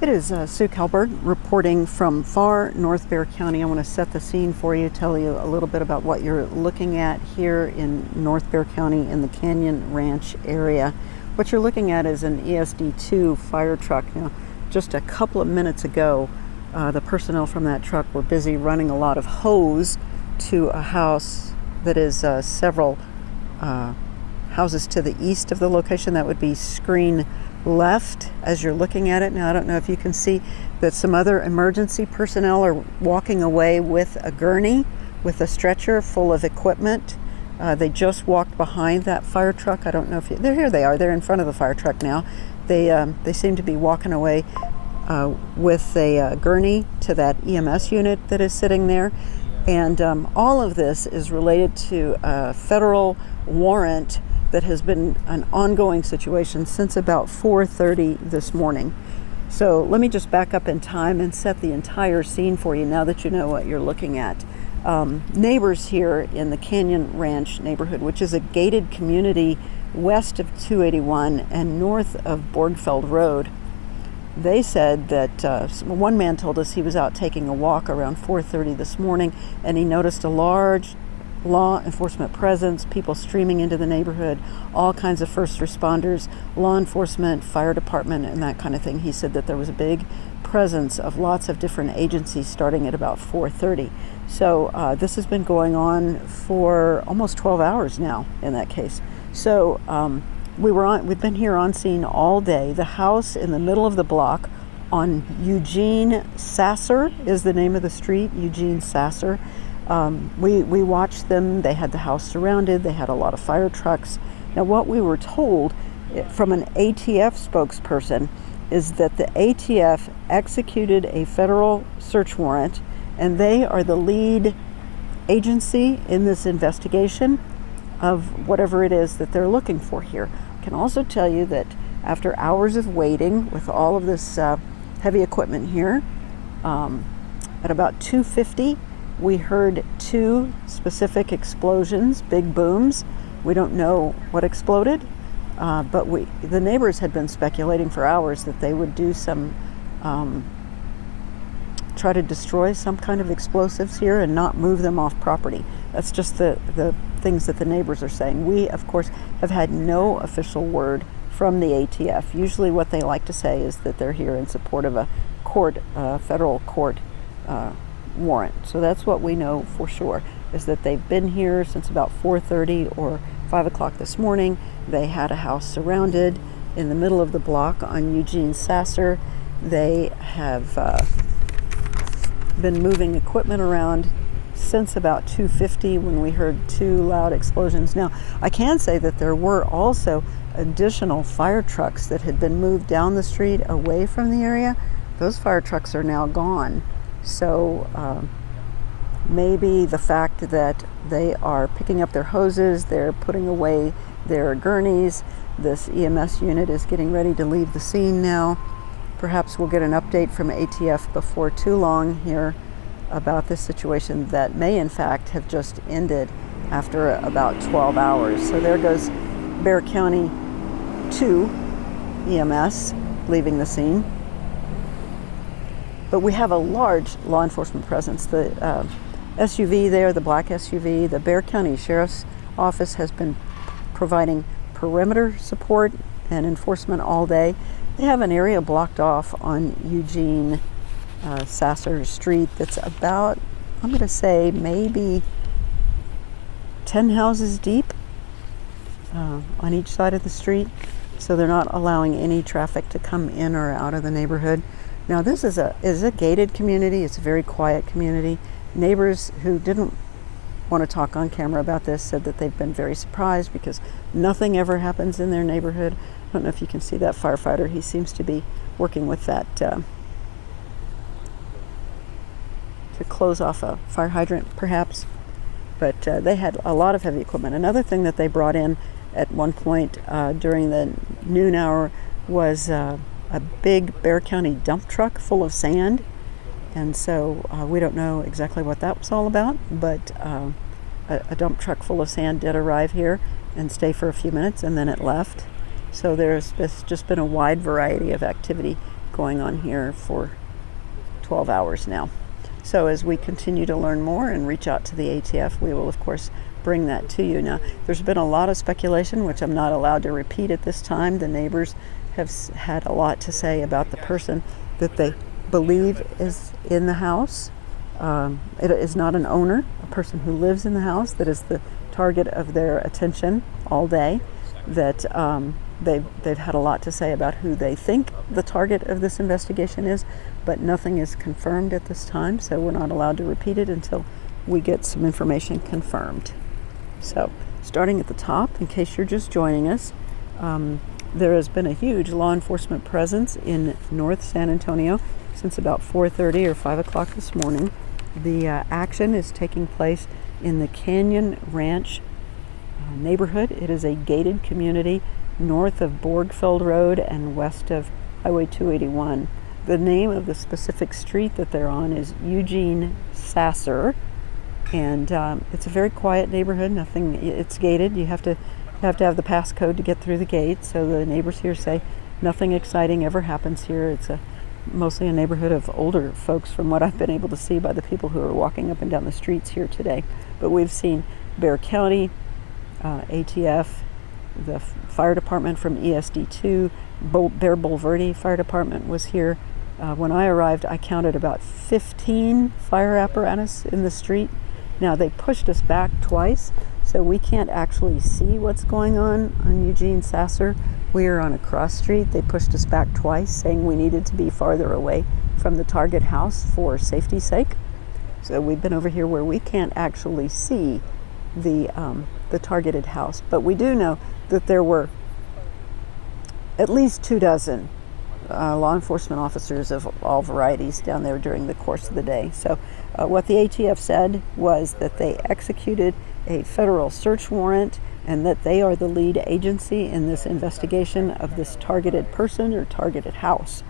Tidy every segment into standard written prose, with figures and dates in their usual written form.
It is Sue Calbert reporting from far North Bexar County. I want to set the scene for you, tell you a little bit about what you're looking at here in North Bexar County in the Canyon Ranch area. What you're looking at is an ESD2 fire truck. Now, just a couple of minutes ago, the personnel from that truck were busy running a lot of hose to a house that is several houses to the east of the location. That would be screen left as you're looking at it. Now, I don't know if you can see that some other emergency personnel are walking away with a gurney with a stretcher full of equipment. They just walked behind that fire truck. I don't know if here they are. They're in front of the fire truck now. They seem to be walking away with a gurney to that EMS unit that is sitting there. And all of this is related to a federal warrant that has been an ongoing situation since about 4:30 this morning. So let me just back up in time and set the entire scene for you now that you know what you're looking at. Neighbors here in the Canyon Ranch neighborhood, which is a gated community west of 281 and north of Borgfeld Road, they said that one man told us he was out taking a walk around 4:30 this morning and he noticed a large law enforcement presence, people streaming into the neighborhood, all kinds of first responders, law enforcement, fire department, and that kind of thing. He said that there was a big presence of lots of different agencies starting at about 4:30. So this has been going on for almost 12 hours now in that case. So we've been here on scene all day. The house in the middle of the block on Eugene Sasser is the name of the street, Eugene Sasser. We watched them. They had the house surrounded. They had a lot of fire trucks. Now, what we were told from an ATF spokesperson is that the ATF executed a federal search warrant, and they are the lead agency in this investigation of whatever it is that they're looking for here. I can also tell you that after hours of waiting with all of this heavy equipment here, at about 2:50, we heard two specific explosions, big booms. We don't know what exploded, but the neighbors had been speculating for hours that they would do some, try to destroy some kind of explosives here and not move them off property. That's just the things that the neighbors are saying. We, of course, have had no official word from the ATF. Usually what they like to say is that they're here in support of a federal court warrant. So that's what we know for sure, is that they've been here since about 4:30 or 5 o'clock this morning. They had a house surrounded in the middle of the block on Eugene Sasser. They have been moving equipment around since about 2:50 when we heard two loud explosions. Now, I can say that there were also additional fire trucks that had been moved down the street away from the area. Those fire trucks are now gone. So maybe the fact that they are picking up their hoses, they're putting away their gurneys, this EMS unit is getting ready to leave the scene now. Perhaps we'll get an update from ATF before too long here about this situation that may in fact have just ended after about 12 hours. So there goes Bexar County 2 EMS leaving the scene. But we have a large law enforcement presence. The SUV there, the black SUV, the Bexar County Sheriff's Office has been providing perimeter support and enforcement all day. They have an area blocked off on Eugene Sasser Street that's about, I'm going to say, maybe 10 houses deep on each side of the street. So they're not allowing any traffic to come in or out of the neighborhood. Now, this is a gated community. It's a very quiet community. Neighbors who didn't want to talk on camera about this said that they've been very surprised because nothing ever happens in their neighborhood. I don't know if you can see that firefighter. He seems to be working with that to close off a fire hydrant, perhaps. But they had a lot of heavy equipment. Another thing that they brought in at one point during the noon hour was a big Bexar County dump truck full of sand. And so we don't know exactly what that was all about, but a dump truck full of sand did arrive here and stay for a few minutes, and then it left. So there's just been a wide variety of activity going on here for 12 hours now. So as we continue to learn more and reach out to the ATF, we will of course bring that to you. Now, there's been a lot of speculation, which I'm not allowed to repeat at this time. The neighbors have had a lot to say about the person that they believe is in the house. It is not an owner, a person who lives in the house that is the target of their attention all day. That they've had a lot to say about who they think the target of this investigation is, but nothing is confirmed at this time, so we're not allowed to repeat it until we get some information confirmed. So, starting at the top, in case you're just joining us, there has been a huge law enforcement presence in North San Antonio since about 4:30 or 5 o'clock this morning. The action is taking place in the Canyon Ranch neighborhood. It is a gated community north of Borgfeld Road and west of Highway 281. The name of the specific street that they're on is Eugene Sasser, and it's a very quiet neighborhood. It's gated. You have to have the passcode to get through the gate. So the neighbors here say nothing exciting ever happens here. It's mostly a neighborhood of older folks, from what I've been able to see by the people who are walking up and down the streets here today. But we've seen Bexar County, ATF, the fire department from ESD2, Bear Bulverde Fire Department was here. When I arrived, I counted about 15 fire apparatus in the street. Now, they pushed us back twice, so we can't actually see what's going on Eugene Sasser. We are on a cross street. They pushed us back twice, saying we needed to be farther away from the target house for safety's sake. So we've been over here where we can't actually see the targeted house. But we do know that there were at least 24 law enforcement officers of all varieties down there during the course of the day. So what the ATF said was that they executed a federal search warrant and that they are the lead agency in this investigation of this targeted person or targeted house.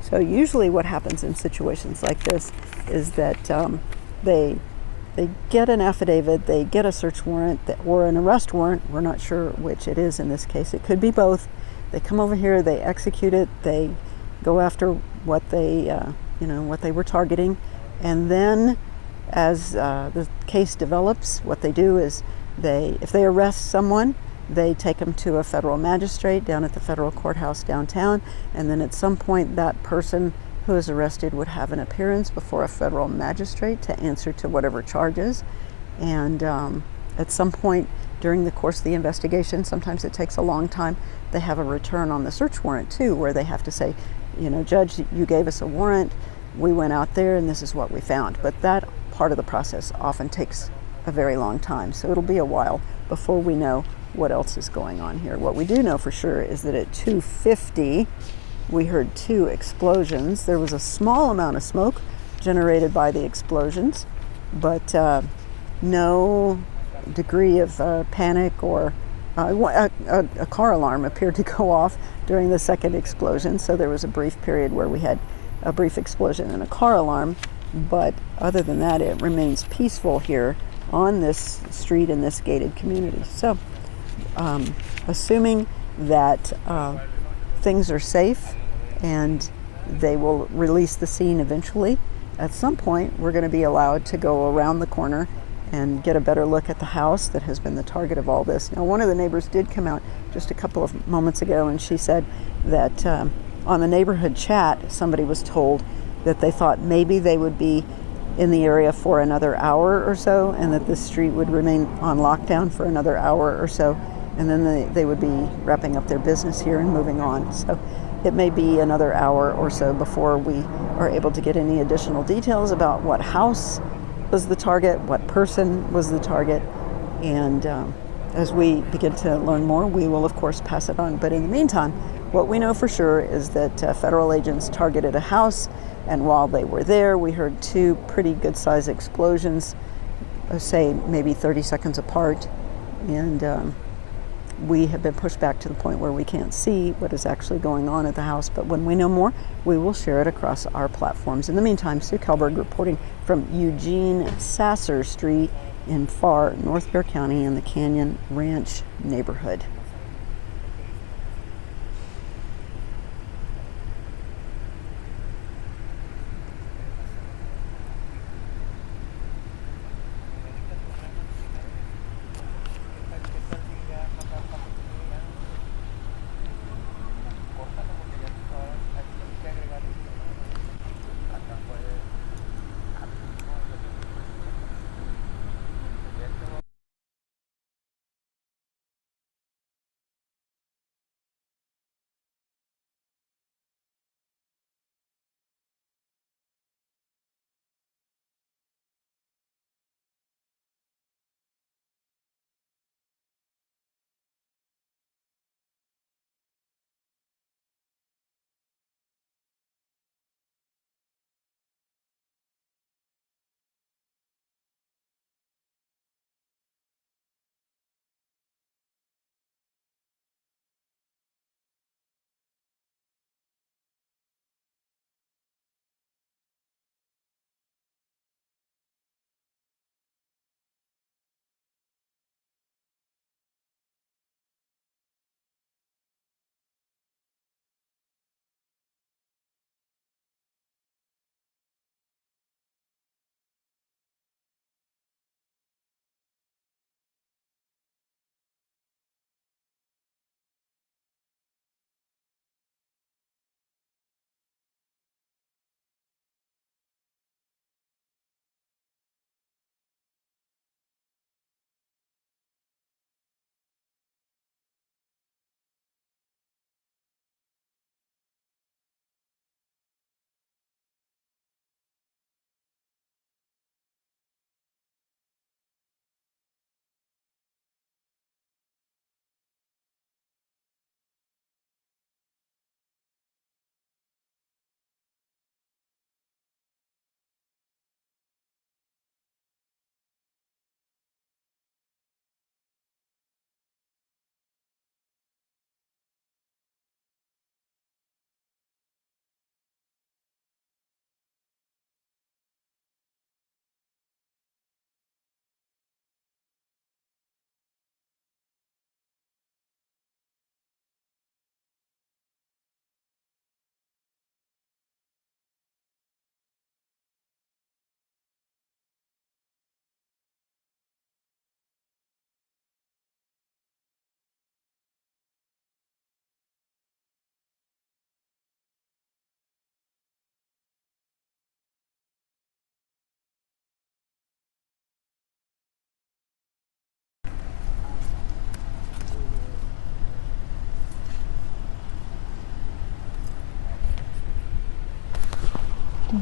So usually what happens in situations like this is that they get an affidavit, they get a search warrant or an arrest warrant. We're not sure which it is in this case. It could be both. They come over here, they execute it, they go after what they were targeting, and then as the case develops, what they do is if they arrest someone, they take them to a federal magistrate down at the federal courthouse downtown, and then at some point that person who is arrested would have an appearance before a federal magistrate to answer to whatever charges. And at some point during the course of the investigation, sometimes it takes a long time, they have a return on the search warrant too, where they have to say, Judge, you gave us a warrant, we went out there and this is what we found. But that part of the process often takes a very long time, so it'll be a while before we know what else is going on here. What we do know for sure is that at 2:50 we heard 2 explosions. There was a small amount of smoke generated by the explosions, but no degree of panic or a car alarm appeared to go off during the second explosion. So there was a brief period where we had a brief explosion and a car alarm, but other than that, it remains peaceful here on this street in this gated community. So assuming that things are safe and they will release the scene eventually, at some point we're going to be allowed to go around the corner and get a better look at the house that has been the target of all this. Now, one of the neighbors did come out just a couple of moments ago, and she said that on the neighborhood chat, somebody was told that they thought maybe they would be in the area for another hour or so, and that this street would remain on lockdown for another hour or so, and then they would be wrapping up their business here and moving on. So it may be another hour or so before we are able to get any additional details about what house was the target, what person was the target, and as we begin to learn more, we will of course pass it on. But in the meantime, what we know for sure is that federal agents targeted a house, and while they were there, we heard 2 pretty good-sized explosions, say maybe 30 seconds apart, and we have been pushed back to the point where we can't see what is actually going on at the house. But when we know more, we will share it across our platforms. In the meantime, Sue Kalberg reporting from Eugene Sasser Street in far North Bexar County in the Canyon Ranch neighborhood.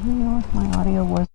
Do you know if my audio was?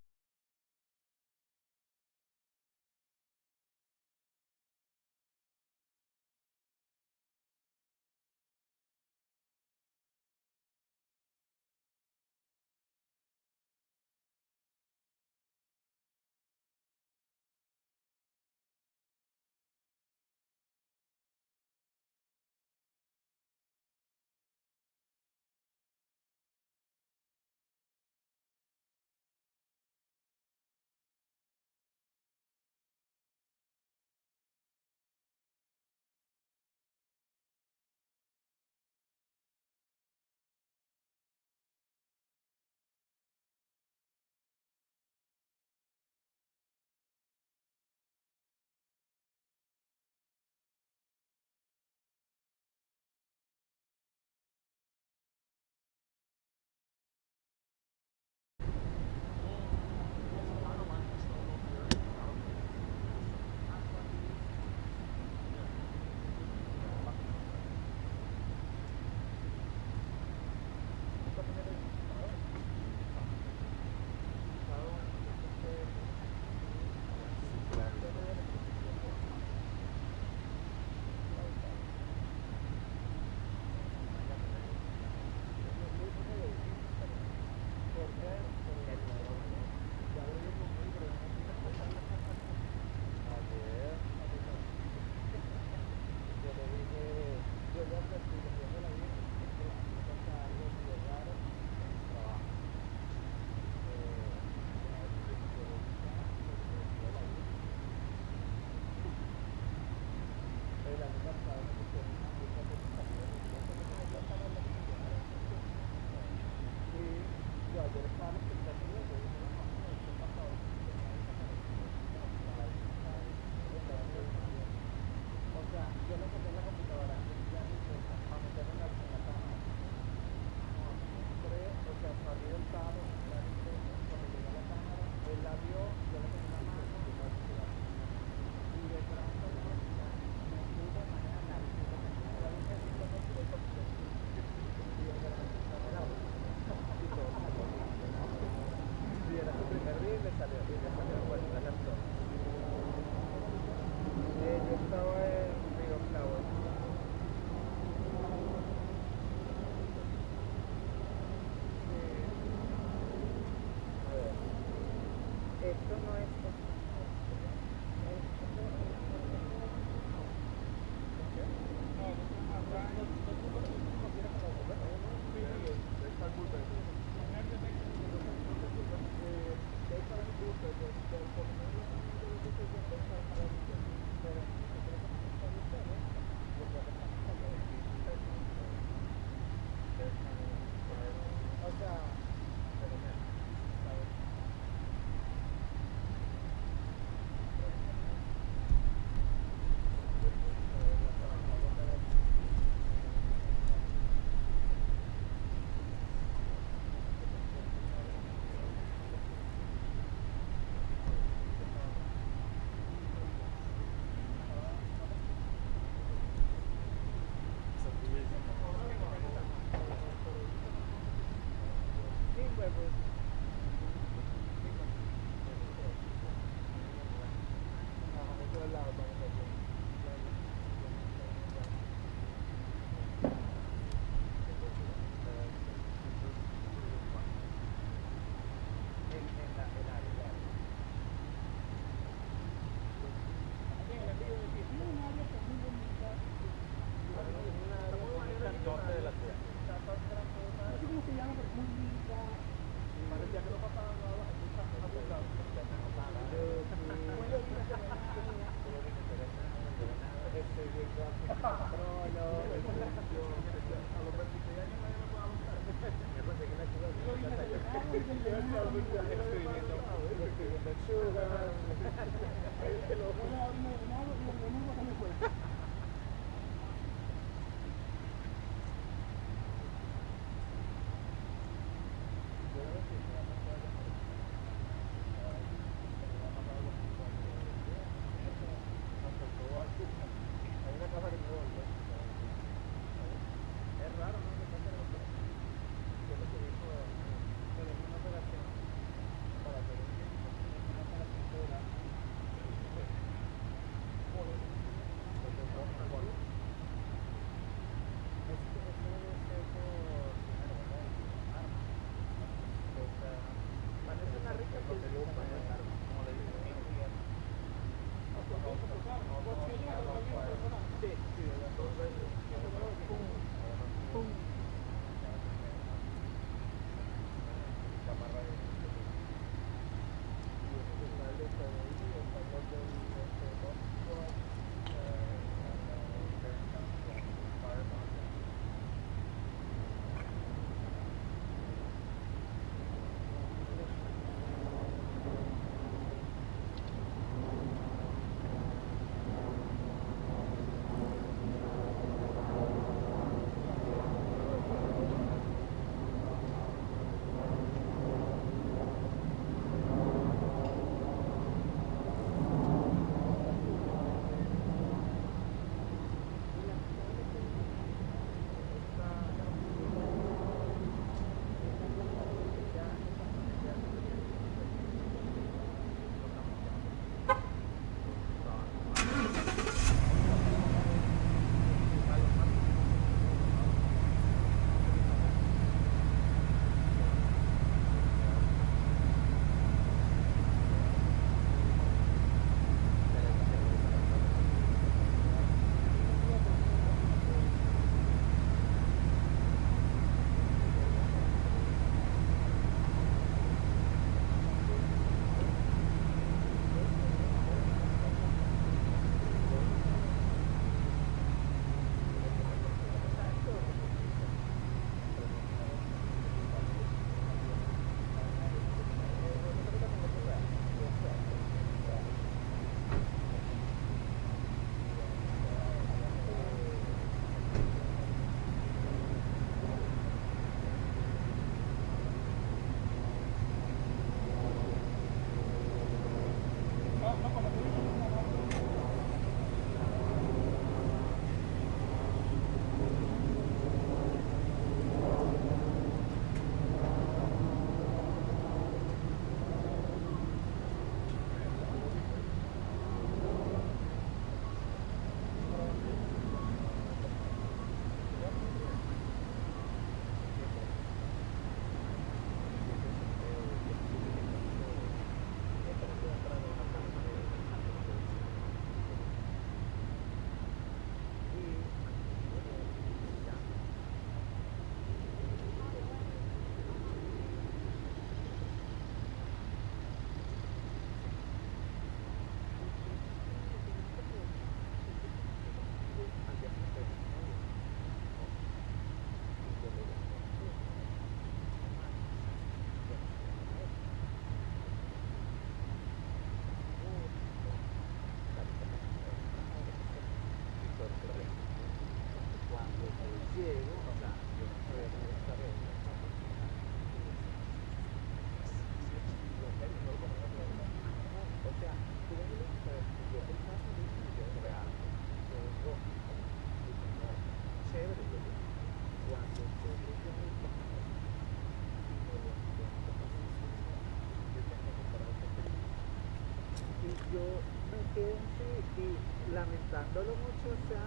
yo me quedé en sí y lamentándolo mucho, o sea,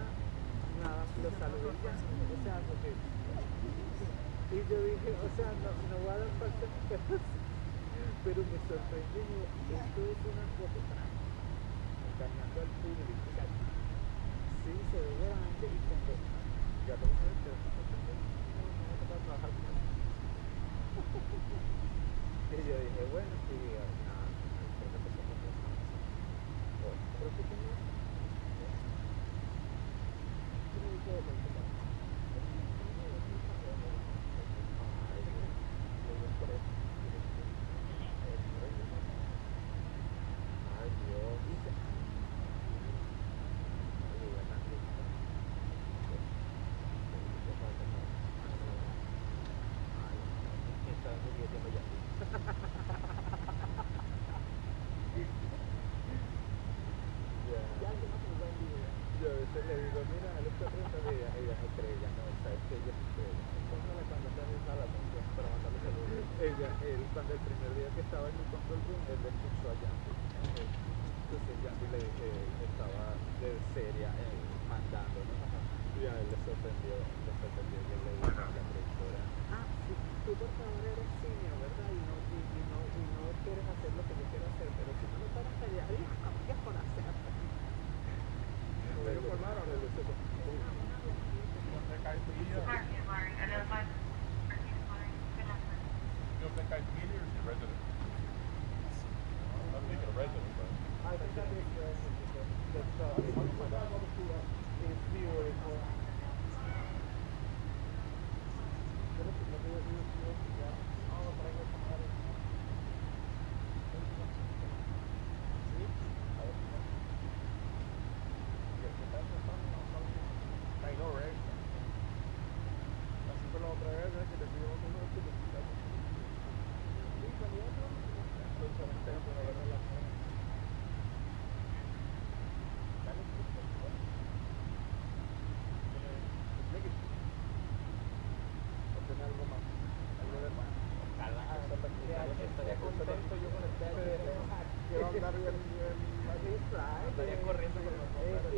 nada, lo saludé ya, o sea, porque... Y yo dije, o sea, no voy a dar falsas esperanzas, pero me sorprendí, esto es una cosa engañando al público, o sea, sí, se ve grande y cuando ya lo voy a ver, no me va a tocar trabajar con eso. Y yo dije, bueno, y nada, creo que empezó con los años. Creo que tengo... Ay, Dios. Yo a veces le digo, mira, él está tratando de ella no cree, ya no, sabes que ella sí cree. Póngala cuando está en la atención para mandarle saludos. Él, cuando el primer día que estaba en el control room, él le escuchó a Yandy. Entonces Yandy le estaba de seria mandando, ¿no? Y a él le sorprendió que él le dijo a la productora, sí, tú por favor eres senior, ¿verdad? Y no quieres hacer lo que yo quiero hacer, pero si no lo paras allá, ¿qué es por hacer? Pero por nada, no sé. You'll think I'm here or is your resident? I'm thinking a resident, but... I think that is it's beautiful. I know, right? Así fue la otra vez, que te pidió uno de estos hospitales. Sí, candidato. Entonces, tengo que ver la obtener algo más, algo de más. Ojalá, estaría contento yo con el PHR. Que va a andar bien, estaría corriendo con nosotros.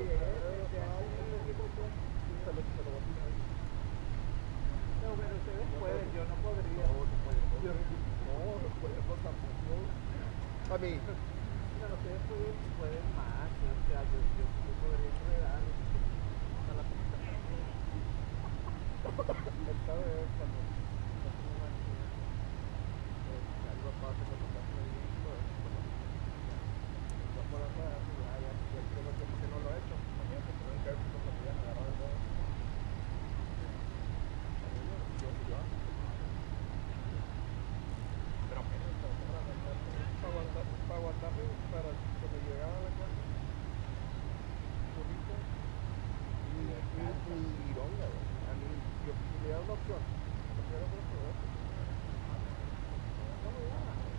No, pero ustedes pueden, yo no podría. No podemos tampoco. A mí. No, ustedes pueden más, o sea, yo podría enredar a la presentación. Esta vez cuando algo pasa con los casos va por atrás, ya quiero ver por qué no lo he hecho. También porque no hay que ver si no me agarrar el dedo. Pero para aguantarme, para cuando llegaba a la casa, bonito y ironga, a mí, yo le da una opción. Prefiero por favor.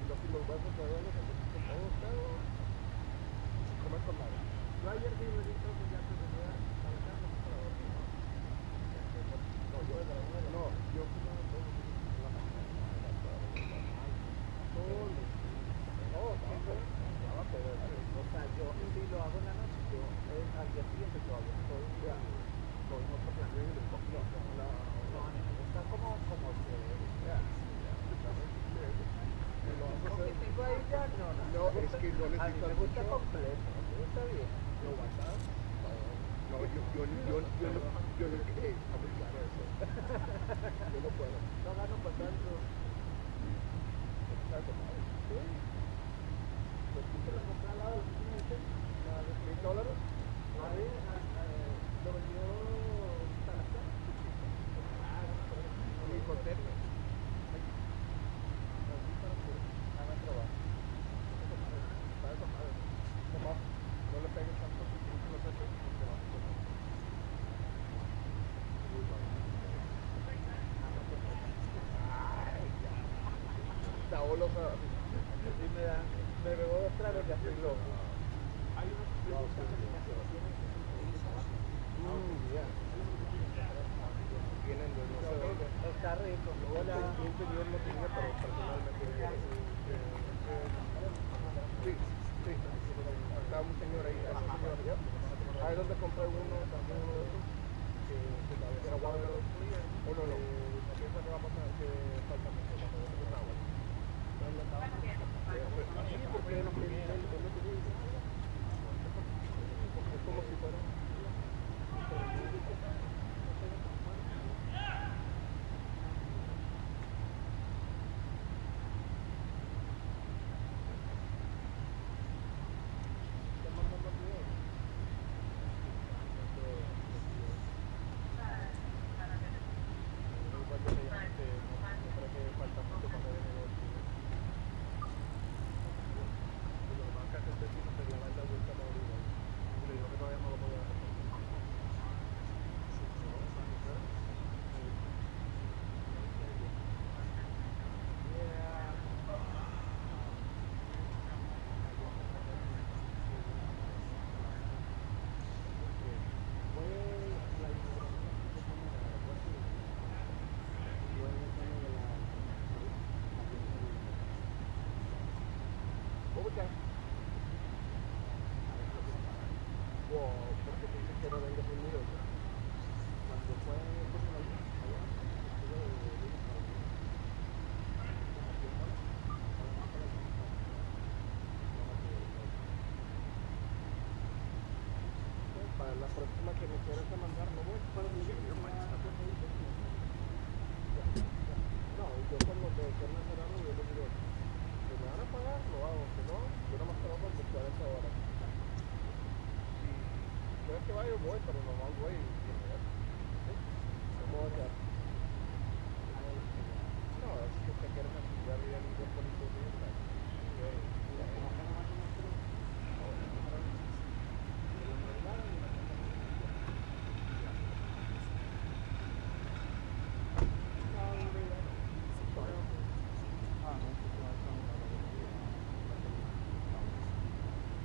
Los huesos de duele que necesito todos, pero comer con nada. Yo ayer vi bonito que ya se venía a la casa para dormir. No, yo fui a todo la mañana. O sea, yo si lo hago en la noche, yo al día siguiente todavía estoy con otro plan. Está como porque tengo ahí ya, no, es que no a mí me gusta completo, me gusta bien. ¿Lo WhatsApp? No, yo no quería aplicar eso. Yo no puedo. No gano por tanto. Sí. Pues tú te la compré al lado de la oficina de $1,000. Ahí lo vendió Salazar. Mi contento. No le pegues tanto que tú lo saques porque vas a comer. Está olosa. Y me bebo 2 tragos y ya estoy loco. Hay unos que Vienen de no sé dónde. está rico. Hola. Mi interior lo tenía, pero personalmente sí. compré uno, también uno de esos, que todavía era watermelon clear. Oh, no, no. ¿A piensa que va a pasar? Que falta mucho para poder empezar agua. Entonces le estaba sí, porque él lo tenía y dice, porque es como si fuera. Porque dicen que no venga primero. Cuando fue para la próxima que me quieras mandar, no voy para mi no, yo cuando me quieran hacer algo, yo les digo, si me van a pagar, lo hago, si no, yo nada más trabajo en buscar esa hora. Si quieres que vaya, voy, pero no voy. ¿Cómo va a quedar? No, es que te quieren activar bien y bien bonito, bien.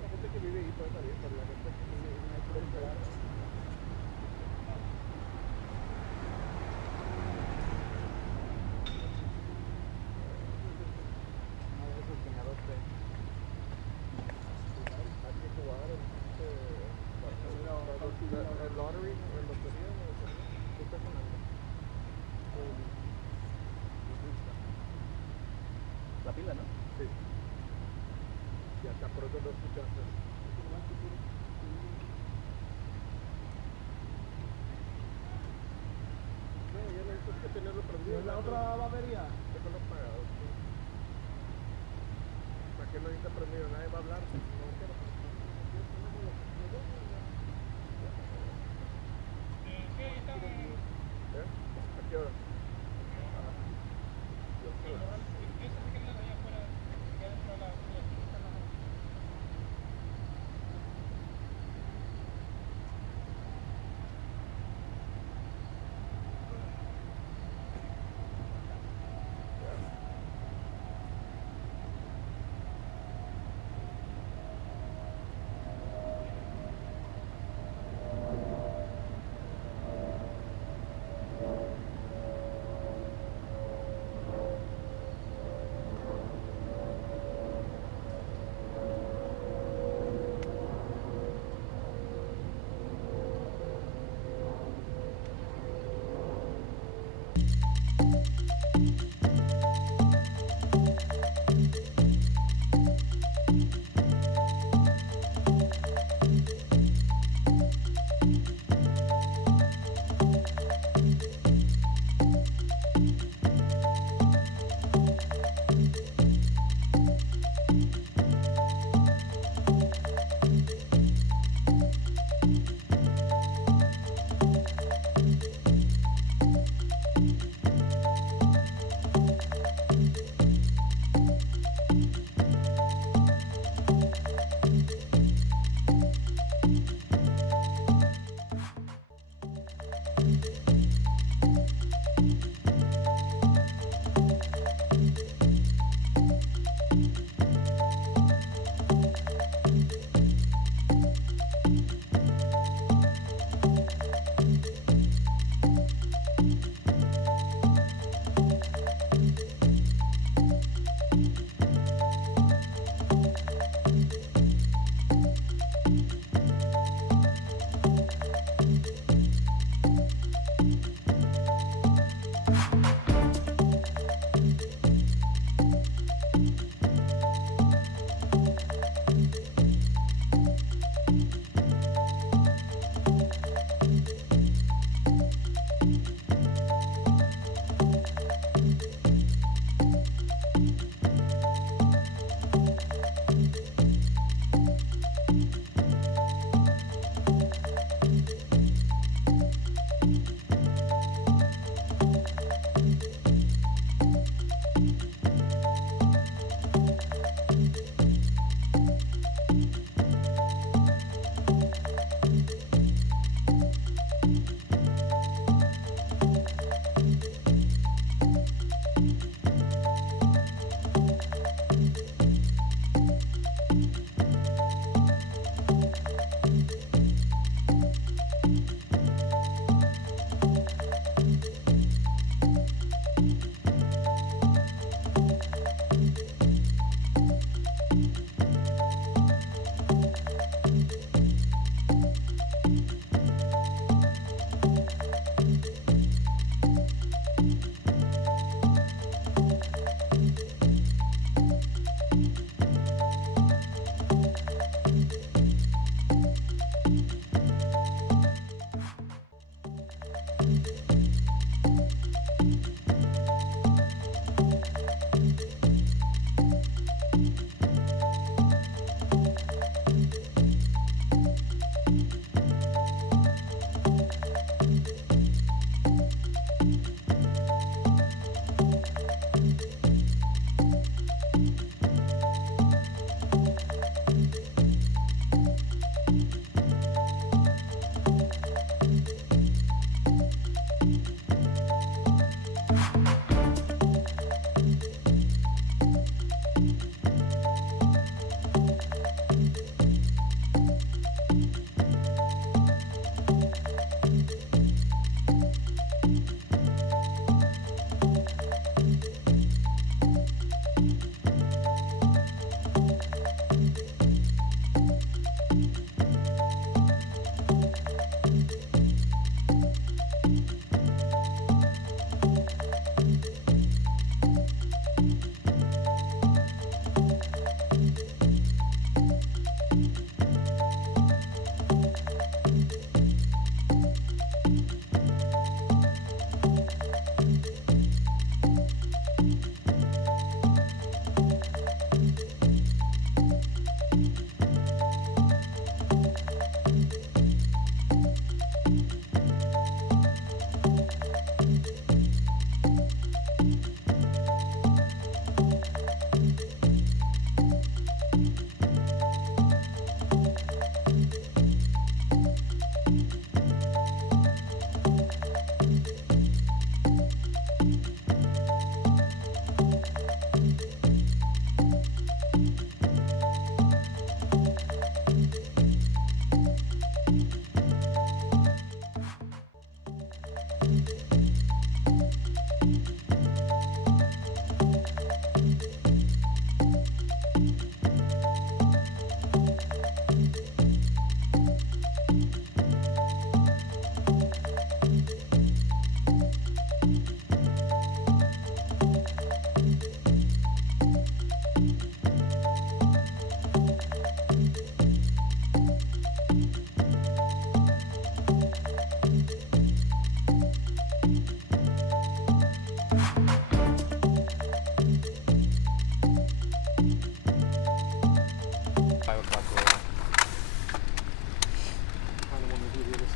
La gente que vive ahí puede salir, pero la gente que vive ahí no puede esperar. Hay que jugar el lottery, en lotería, ¿qué está sonando? La pila, ¿no? Sí. Ya está, por eso lo escuchaste. No, ya necesitas que tenerlo prendido. ¿Y la otra batería? Déjalo apagado. ¿Para qué lo necesitas prendido? Nadie va a hablar. No quiero. ¿Eh? ¿A qué hora? Yo sé.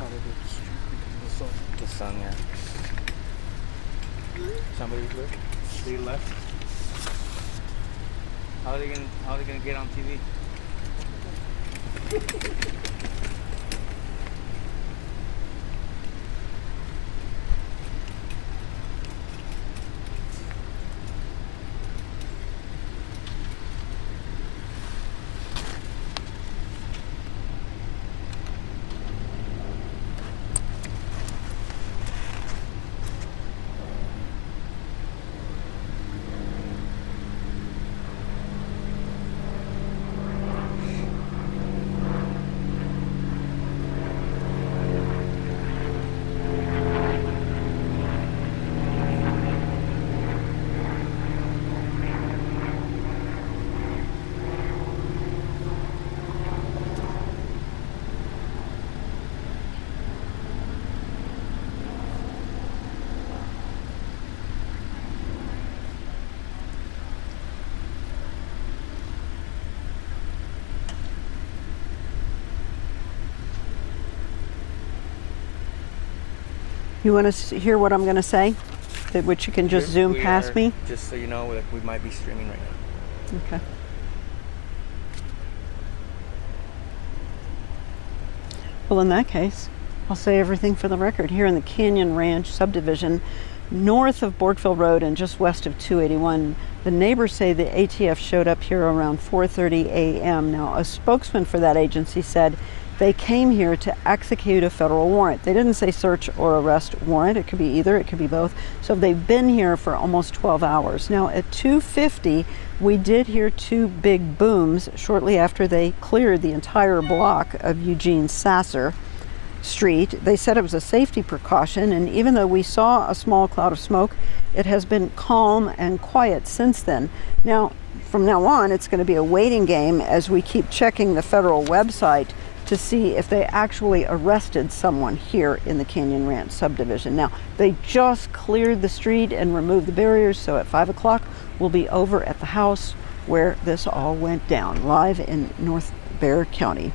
probably the street because of the sun. The sun, yeah. Somebody left. They left. How are they gonna get on TV? You want to hear what I'm going to say? Which you can just zoom past me? Just so you know, like, we might be streaming right now. Okay. Well, in that case, I'll say everything for the record. Here in the Canyon Ranch subdivision, north of Bortville Road and just west of 281, the neighbors say the ATF showed up here around 4:30 a.m. Now, a spokesman for that agency said they came here to execute a federal warrant. They didn't say search or arrest warrant. It could be either, it could be both. So they've been here for almost 12 hours. Now at 2:50, we did hear two big booms shortly after they cleared the entire block of Eugene Sasser Street. They said it was a safety precaution, and even though we saw a small cloud of smoke, it has been calm and quiet since then. Now, from now on, it's going to be a waiting game as we keep checking the federal website to see if they actually arrested someone here in the Canyon Ranch subdivision. Now, they just cleared the street and removed the barriers, so at 5 o'clock, we'll be over at the house where this all went down, live in North Bexar County.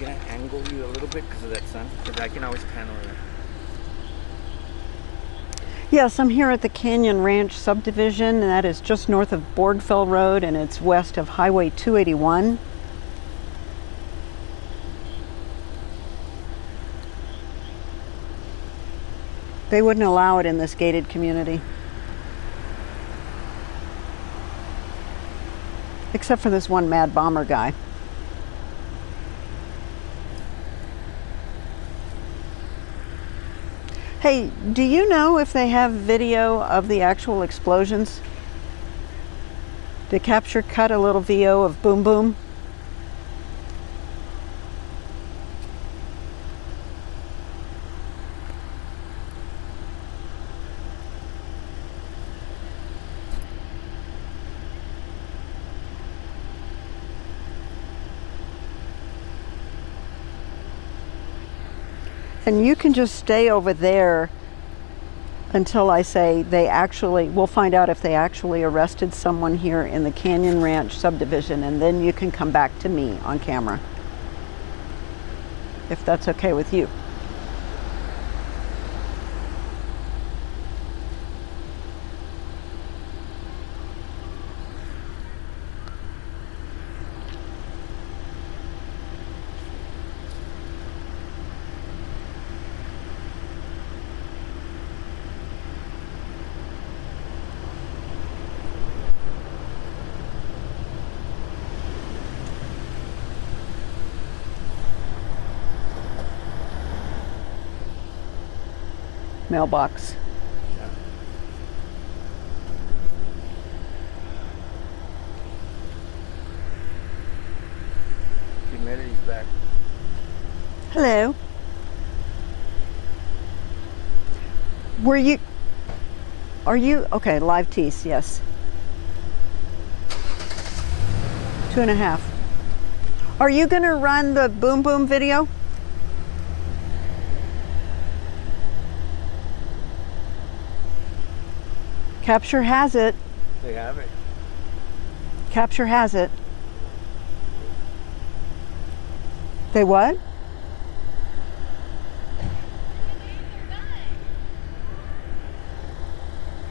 gonna angle you a little bit because of that sun, because I can always pan over. Yes, I'm here at the Canyon Ranch subdivision, and that is just north of Bordfell Road, and it's west of Highway 281. They wouldn't allow it in this gated community. Except for this one mad bomber guy. Hey, do you know if they have video of the actual explosions? Did Capture cut a little VO of boom boom? And you can just stay over there until I say we'll find out if they actually arrested someone here in the Canyon Ranch subdivision, and then you can come back to me on camera, if that's okay with you. Mailbox. Yeah. Humidity's back. Hello. Are you, okay, live tease, yes. 2.5. Are you gonna run the boom boom video? Capture has it. They have it. Capture has it. They what?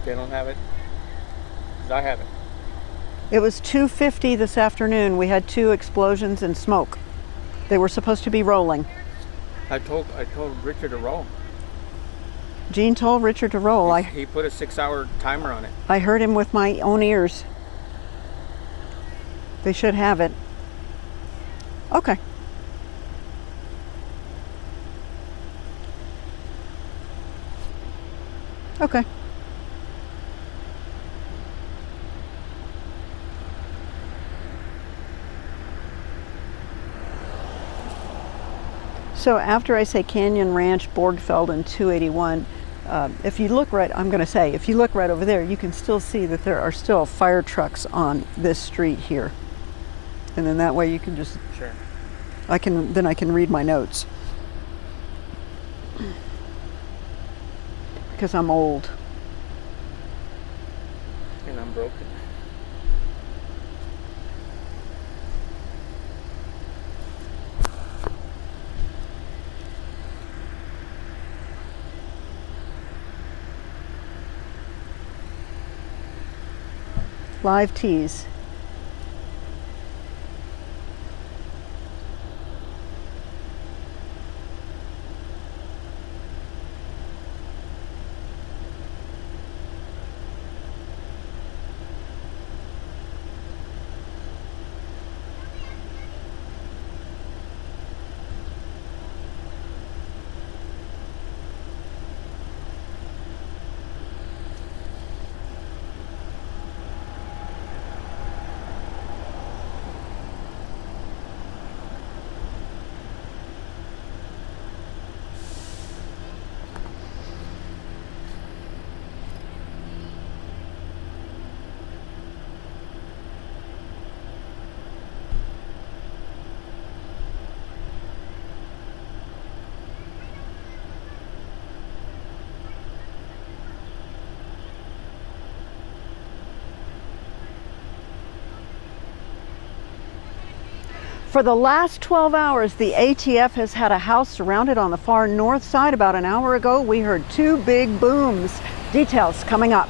They don't have it. 'Cause I have it. It was 2:50 this afternoon. We had 2 explosions and smoke. They were supposed to be rolling. I told Richard to roll. Gene told Richard to roll. He put a 6-hour timer on it. I heard him with my own ears. They should have it. Okay. Okay. So after I say Canyon Ranch, Borgfeld, and 281, if you look right, I'm going to say, if you look right over there, you can still see that there are still fire trucks on this street here. And then that way you can just, Sure. I can read my notes. Because I'm old. And I'm broken. Live tease. For the last 12 hours, the ATF has had a house surrounded on the far north side. About an hour ago, we heard 2 big booms. Details coming up.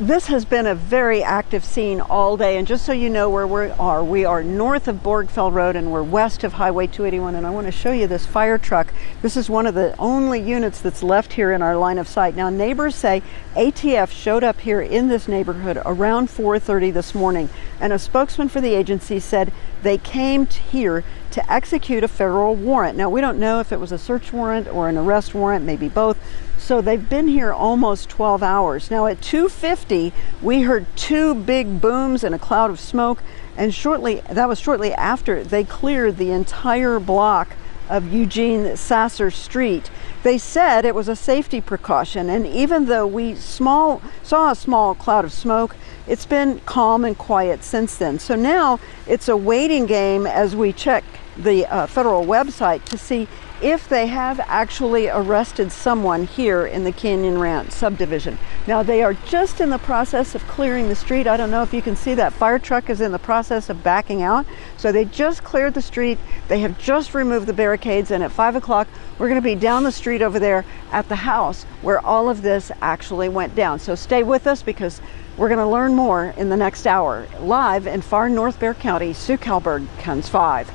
This has been a very active scene all day, and just so you know where we are north of Borgfeld Road and we're west of Highway 281, and I want to show you this fire truck. This is one of the only units that's left here in our line of sight. Now, neighbors say ATF showed up here in this neighborhood around 4:30 this morning, and a spokesman for the agency said they came here to execute a federal warrant. Now, we don't know if it was a search warrant or an arrest warrant, maybe both. So they've been here almost 12 hours. Now at 2:50, we heard 2 big booms and a cloud of smoke, and that was shortly after they cleared the entire block of Eugene Sasser Street. They said it was a safety precaution, and even though we saw a small cloud of smoke, it's been calm and quiet since then. So now it's a waiting game as we check the federal website to see if they have actually arrested someone here in the Canyon Ranch subdivision. Now, they are just in the process of clearing the street. I don't know if you can see that fire truck is in the process of backing out. So they just cleared the street. They have just removed the barricades, and at 5 o'clock, we're going to be down the street over there at the house where all of this actually went down. So stay with us because we're going to learn more in the next hour. Live in far North Bexar County, Sue Kalberg, KENS 5.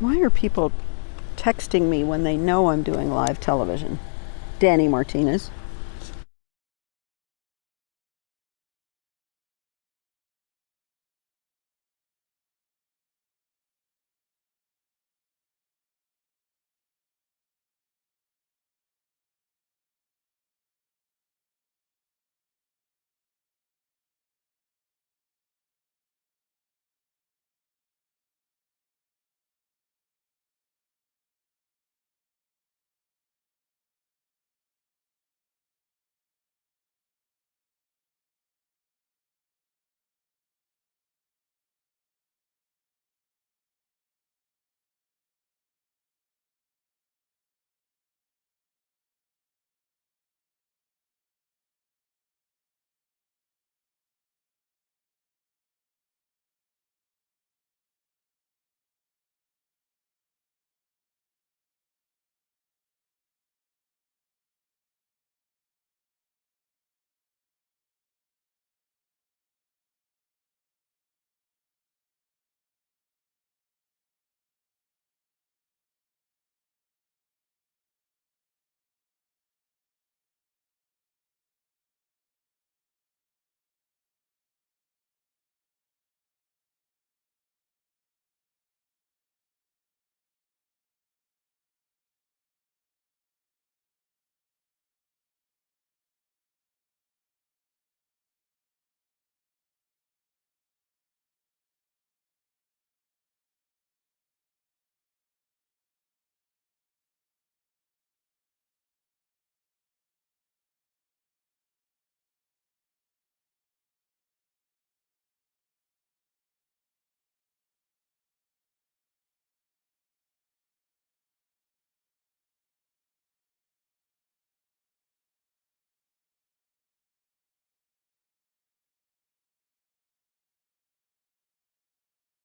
Why are people texting me when they know I'm doing live television? Danny Martinez.